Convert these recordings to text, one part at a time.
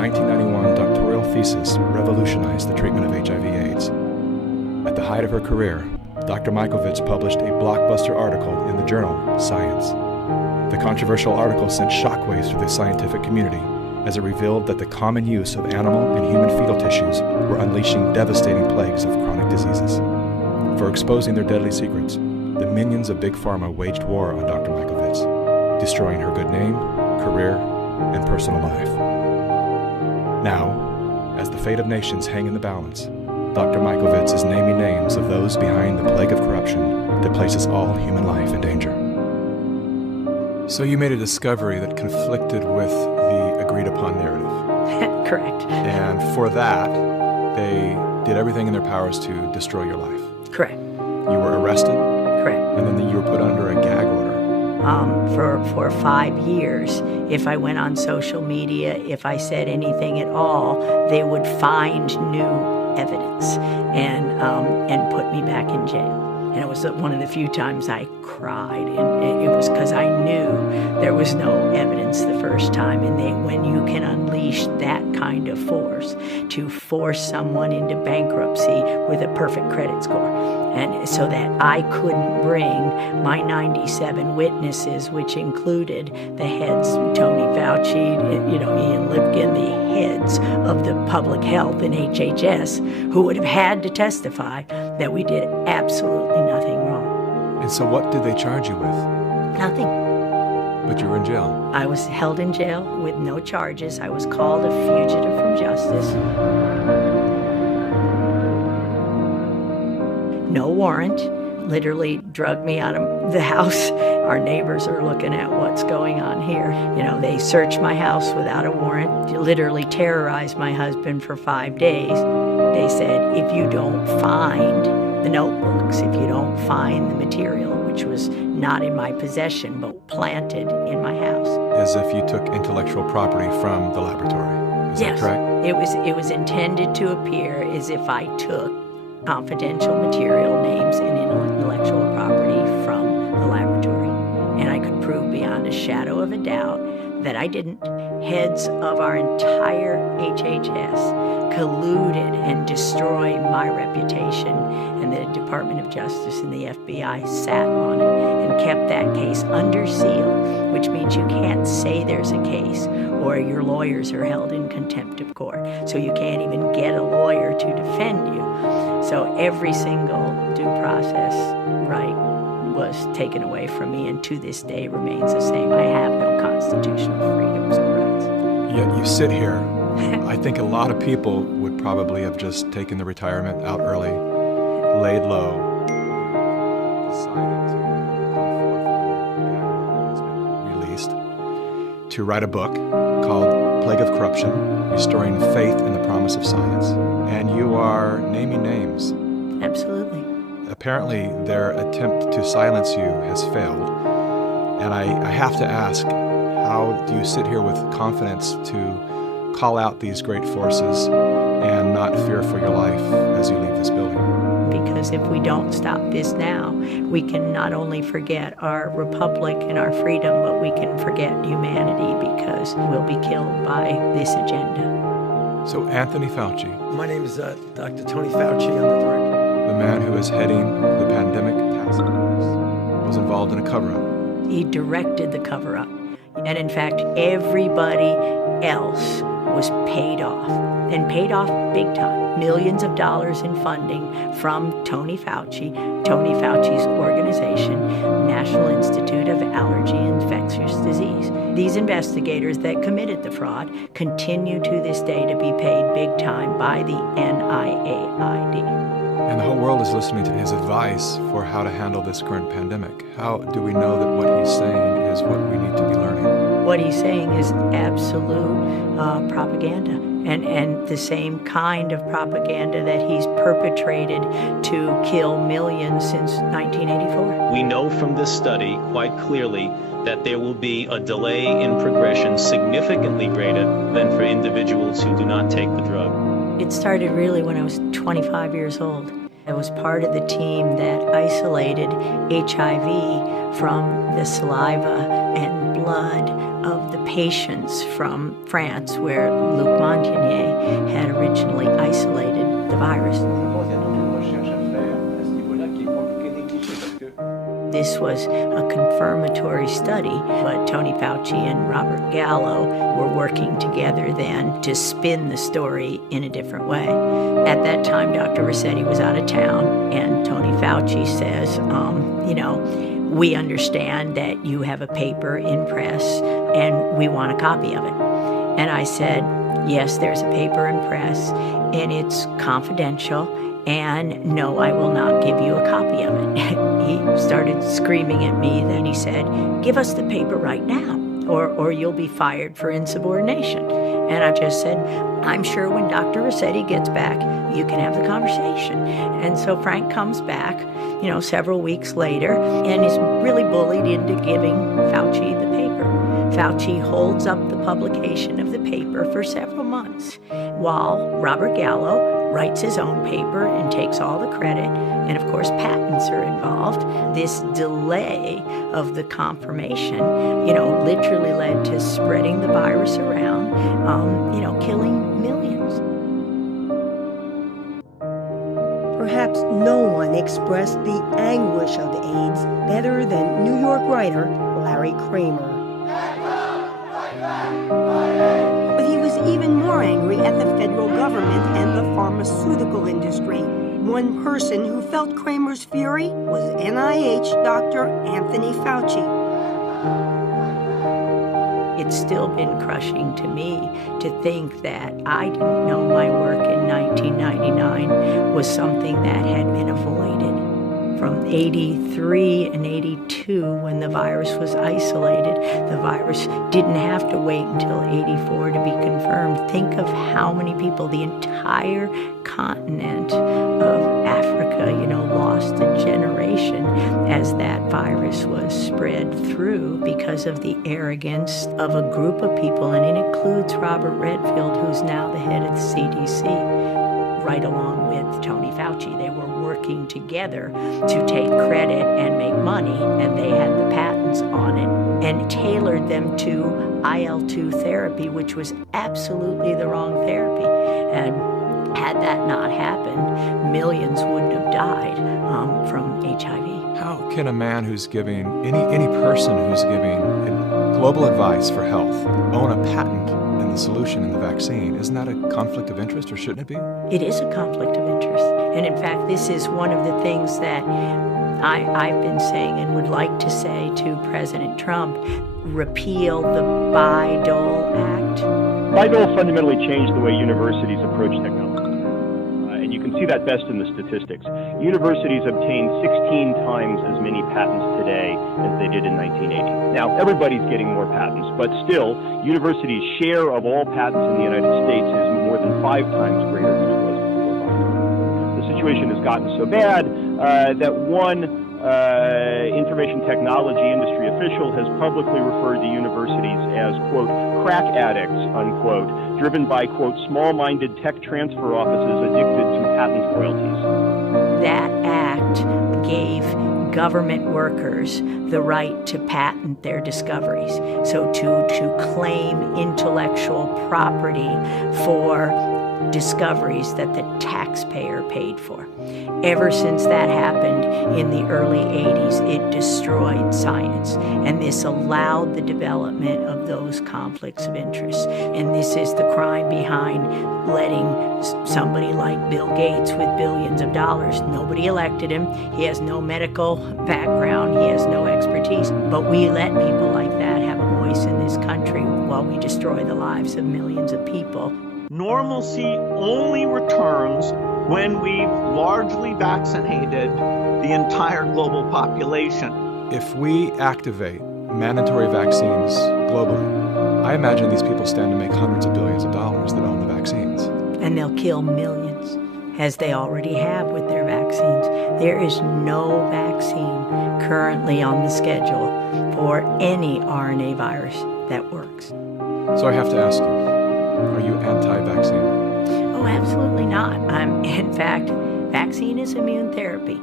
1991 doctoral thesis revolutionized the treatment of HIV/AIDS. At the height of her career, Dr. Mikovits published a blockbuster article in the journal Science. The controversial article sent shockwaves through the scientific community as it revealed that the common use of animal and human fetal tissues were unleashing devastating plagues of chronic diseases. For exposing their deadly secrets, the minions of Big Pharma waged war on Dr. Mikovits, destroying her good name, career, and personal life. Now, as the fate of nations hang in the balance, Dr. Mikovits is naming names of those behind the plague of corruption that places all human life in danger. So you made a discovery that conflicted with the agreed-upon narrative. Correct. And for that, they did everything in their powers to destroy your life. Correct. You were arrested. Correct. And then you were put under a gag order. For 5 years, if I went on social media, if I said anything at all, they would find new evidence and put me back in jail. And it was one of the few times I cried, and it was because I knew there was no evidence the first time. And when you can unleash that kind of force to force someone into bankruptcy with a perfect credit score, and so that I couldn't bring my 97 witnesses, which included the heads, Tony Fauci, Ian Lipkin, the heads of the public health and HHS, who would have had to testify that we did absolutely nothing wrong. And so what did they charge you with? Nothing. But you were in jail. I was held in jail with no charges. I was called a fugitive from justice. No warrant. Literally drugged me out of the house. Our neighbors are looking at what's going on here. They searched my house without a warrant, literally terrorized my husband for 5 days. They said, if you don't find the notebooks, if you don't find the material, which was not in my possession, but planted in my house. As if you took intellectual property from the laboratory. Is that correct? It was intended to appear as if I took confidential material, names, and intellectual property from the laboratory. And I could prove beyond a shadow of a doubt that I didn't. Heads of our entire HHS colluded and destroyed my reputation, and the Department of Justice and the FBI sat on it and kept that case under seal, which means you can't say there's a case or your lawyers are held in contempt of court. So you can't even get a lawyer to defend you. So every single due process right was taken away from me, and to this day remains the same. I have no constitutional freedoms or rights. Yet you sit here. I think a lot of people would probably have just taken the retirement out early, laid low, decided to come forth when your gag order has been released, to write a book called Plague of Corruption, Restoring Faith in the Promise of Science. And you are naming names. Absolutely. Apparently, their attempt to silence you has failed. And I have to ask, how do you sit here with confidence to call out these great forces and not fear for your life as you leave this building? Because if we don't stop this now, we can not only forget our republic and our freedom, but we can forget humanity, because we'll be killed by this agenda. So Anthony Fauci. My name is Dr. Tony Fauci. I'm the director. The man who is heading the pandemic task force was involved in a cover-up. He directed the cover-up. And in fact, everybody else was paid off, and paid off big time. Millions of dollars in funding from Tony Fauci's organization, National Institute of Allergy and Infectious Disease. These investigators that committed the fraud continue to this day to be paid big time by the NIAID. And the whole world is listening to his advice for how to handle this current pandemic. How do we know that what he's saying is what we need to be learning? What he's saying is absolute propaganda, and the same kind of propaganda that he's perpetrated to kill millions since 1984. We know from this study quite clearly that there will be a delay in progression significantly greater than for individuals who do not take the drug. It started really when I was 25 years old. I was part of the team that isolated HIV from the saliva and blood of the patients from France, where Luc Montagnier had originally isolated the virus. This was a confirmatory study, but Tony Fauci and Robert Gallo were working together then to spin the story in a different way. At that time, Dr. Rossetti was out of town, and Tony Fauci says, we understand that you have a paper in press, and we want a copy of it. And I said, yes, there's a paper in press, and it's confidential, and no, I will not give you a copy of it. He started screaming at me. Then he said, give us the paper right now, or you'll be fired for insubordination. And I just said, I'm sure when Dr. Rossetti gets back, you can have the conversation. And so Frank comes back, several weeks later, and is really bullied into giving Fauci the paper. Fauci holds up the publication of the paper for several months, while Robert Gallo writes his own paper and takes all the credit, and of course patents are involved. This delay of the confirmation, literally led to spreading the virus around, killing millions. Perhaps no one expressed the anguish of AIDS better than New York writer Larry Kramer. But he was even more angry at the federal government and the pharmaceutical industry. One person who felt Kramer's fury was NIH Dr. Anthony Fauci. It's still been crushing to me to think that I didn't know my work in 1999 was something that had been avoided. From 83 and 82, when the virus was isolated, the virus didn't have to wait until 84 to be confirmed. Think of how many people, the entire continent of Africa, lost a generation as that virus was spread through because of the arrogance of a group of people, and it includes Robert Redfield, who's now the head of the CDC, right along with Tony Fauci. They were working together to take credit and make money, and they had the patents on it and tailored them to IL-2 therapy, which was absolutely the wrong therapy. And had that not happened, millions wouldn't have died from HIV. How can a man who's giving, any person who's giving global advice for health, own a patent in the solution in the vaccine? Isn't that a conflict of interest, or shouldn't it be? It is a conflict of interest. And in fact, this is one of the things that I've been saying and would like to say to President Trump: repeal the Bayh-Dole Act. Bayh-Dole fundamentally changed the way universities approach technology. And you can see that best in the statistics. Universities obtain 16 times as many patents today as they did in 1980. Now, everybody's getting more patents, but still, universities' share of all patents in the United States is more than 5 times greater than it was before Bayh-Dole. The situation has gotten so bad that one information technology industry official has publicly referred to universities as, quote, crack addicts, unquote, driven by, quote, small-minded tech transfer offices addicted to patent royalties. That act gave government workers the right to patent their discoveries, so to claim intellectual property for discoveries that the taxpayer paid for. Ever since that happened in the early 80s, it destroyed science, and this allowed the development of those conflicts of interest. And this is the crime behind letting somebody like Bill Gates with billions of dollars. Nobody elected him. He has no medical background. He has no expertise. But we let people like that have a voice in this country while we destroy the lives of millions of people. Normalcy only returns when we've largely vaccinated the entire global population. If we activate mandatory vaccines globally, I imagine these people stand to make hundreds of billions of dollars that own the vaccines. And they'll kill millions, as they already have with their vaccines. There is no vaccine currently on the schedule for any RNA virus that works. So I have to ask you, are you anti-vaccine? Oh, absolutely not. In fact, Vaccine is immune therapy,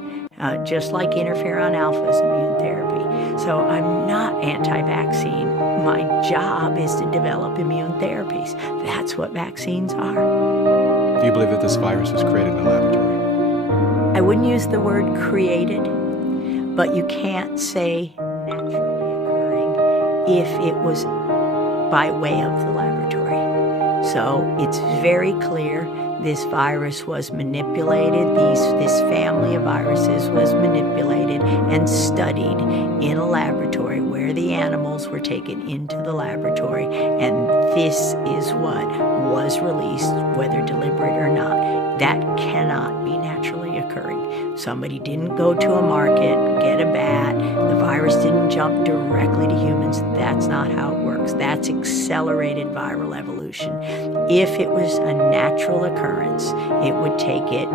just like interferon alpha is immune therapy. So I'm not anti-vaccine. My job is to develop immune therapies. That's what vaccines are. Do you believe that this virus was created in a laboratory? I wouldn't use the word created, but you can't say naturally occurring if it was by way of the laboratory. So it's very clear this virus was manipulated, this family of viruses was manipulated and studied in a laboratory where the animals were taken into the laboratory, and this is what was released, whether deliberate or not. That cannot be naturally occurring. Somebody didn't go to a market, get a bat, the virus didn't jump directly to humans. That's not how it works. That's accelerated viral evolution. If it was a natural occurrence, it would take it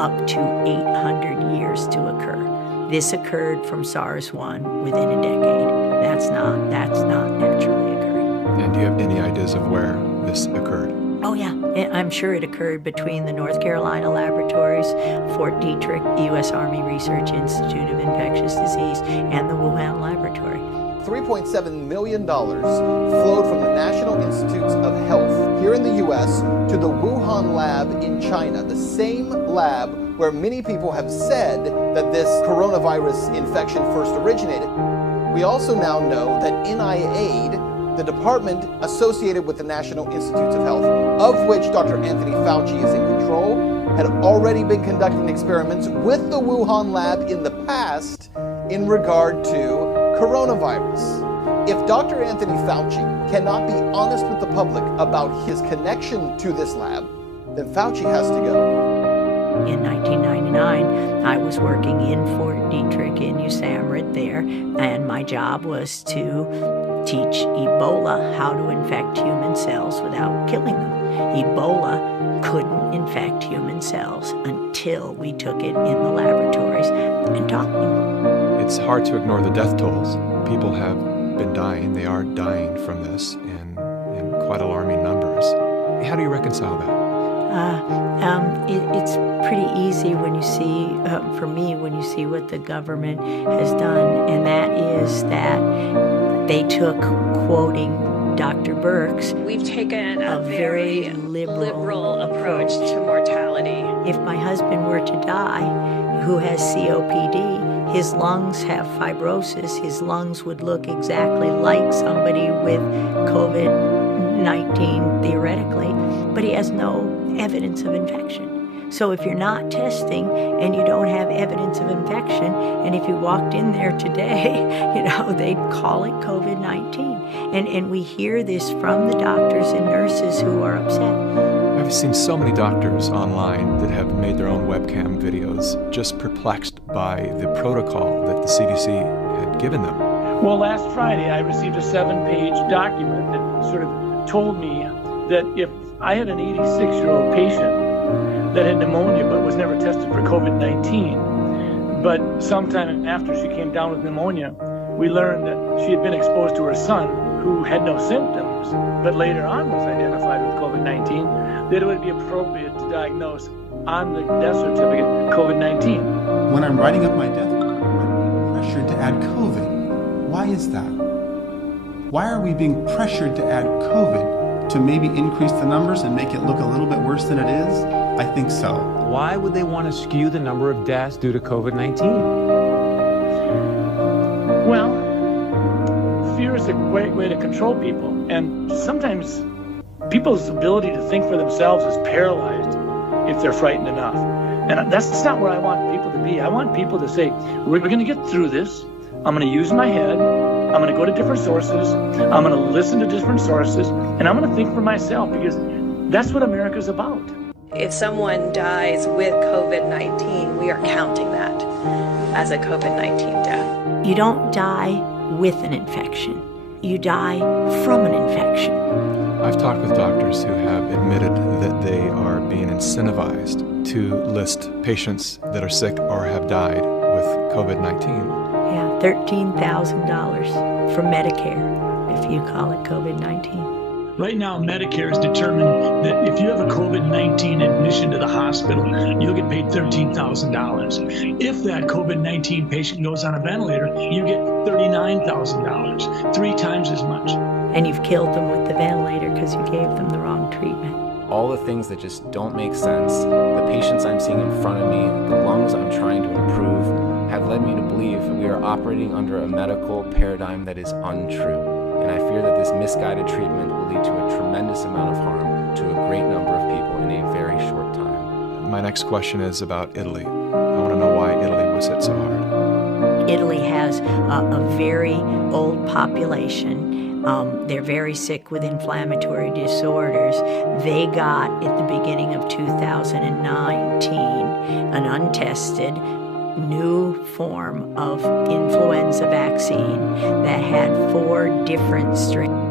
up to 800 years to occur. This occurred from SARS-1 within a decade. That's not naturally occurring. And do you have any ideas of where this occurred? Oh yeah, I'm sure it occurred between the North Carolina laboratories, Fort Detrick, U.S. Army Research Institute of Infectious Disease, and the Wuhan laboratory. $3.7 million flowed from the National Institutes of Health here in the U.S. to the Wuhan lab in China, the same lab where many people have said that this coronavirus infection first originated. We also now know that NIAID, the department associated with the National Institutes of Health, of which Dr. Anthony Fauci is in control, had already been conducting experiments with the Wuhan lab in the past in regard to coronavirus. If Dr. Anthony Fauci cannot be honest with the public about his connection to this lab, then Fauci has to go. In 1999, I was working in Fort Detrick in USAMRIID there, and my job was to teach Ebola how to infect human cells without killing them. Ebola couldn't infect human cells until we took it in the laboratories and taught them. It's hard to ignore the death tolls. People have been dying. They are dying from this in quite alarming numbers. How do you reconcile that? It's pretty easy when you see, for me, when you see what the government has done, and that is that they took, quoting Dr. Birx, we've taken a very liberal approach to mortality. If my husband were to die, who has COPD, his lungs have fibrosis, his lungs would look exactly like somebody with COVID-19 theoretically, but he has no evidence of infection. So if you're not testing and you don't have evidence of infection, and if you walked in there today, they'd call it COVID-19. And we hear this from the doctors and nurses who are upset. I've seen so many doctors online that have made their own webcam videos, just perplexed by the protocol that the CDC had given them. Well, last Friday I received a 7-page document that sort of told me that if I had an 86-year-old patient that had pneumonia but was never tested for COVID-19, but sometime after she came down with pneumonia, we learned that she had been exposed to her son who had no symptoms, but later on was identified with COVID-19, that it would be appropriate to diagnose on the death certificate COVID-19. When I'm writing up my death, I'm being pressured to add COVID. Why is that? Why are we being pressured to add COVID to maybe increase the numbers and make it look a little bit worse than it is? I think so. Why would they want to skew the number of deaths due to COVID-19? Well, fear is a great way to control people, and sometimes people's ability to think for themselves is paralyzed if they're frightened enough. And that's not where I want people to be. I want people to say, we're going to get through this. I'm going to use my head. I'm going to go to different sources. I'm going to listen to different sources, and I'm going to think for myself, because that's what America's about. If someone dies with COVID-19, we are counting that as a COVID-19 death. You don't die with an infection. You die from an infection. I've talked with doctors who have admitted that they are being incentivized to list patients that are sick or have died with COVID-19. Yeah, $13,000 from Medicare if you call it COVID-19. Right now, Medicare has determined that if you have a COVID-19 admission to the hospital, you'll get paid $13,000. If that COVID-19 patient goes on a ventilator, you get $39,000, 3 times as much. And you've killed them with the ventilator because you gave them the wrong treatment. All the things that just don't make sense, the patients I'm seeing in front of me, the lungs I'm trying to improve, have led me to believe that we are operating under a medical paradigm that is untrue. And I fear that this misguided treatment will lead to a tremendous amount of harm to a great number of people in a very short time. My next question is about Italy. I want to know why Italy was hit so hard. Italy has a very old population. They're very sick with inflammatory disorders. They got, at the beginning of 2019, an untested new form of influenza vaccine that had 4 different strains.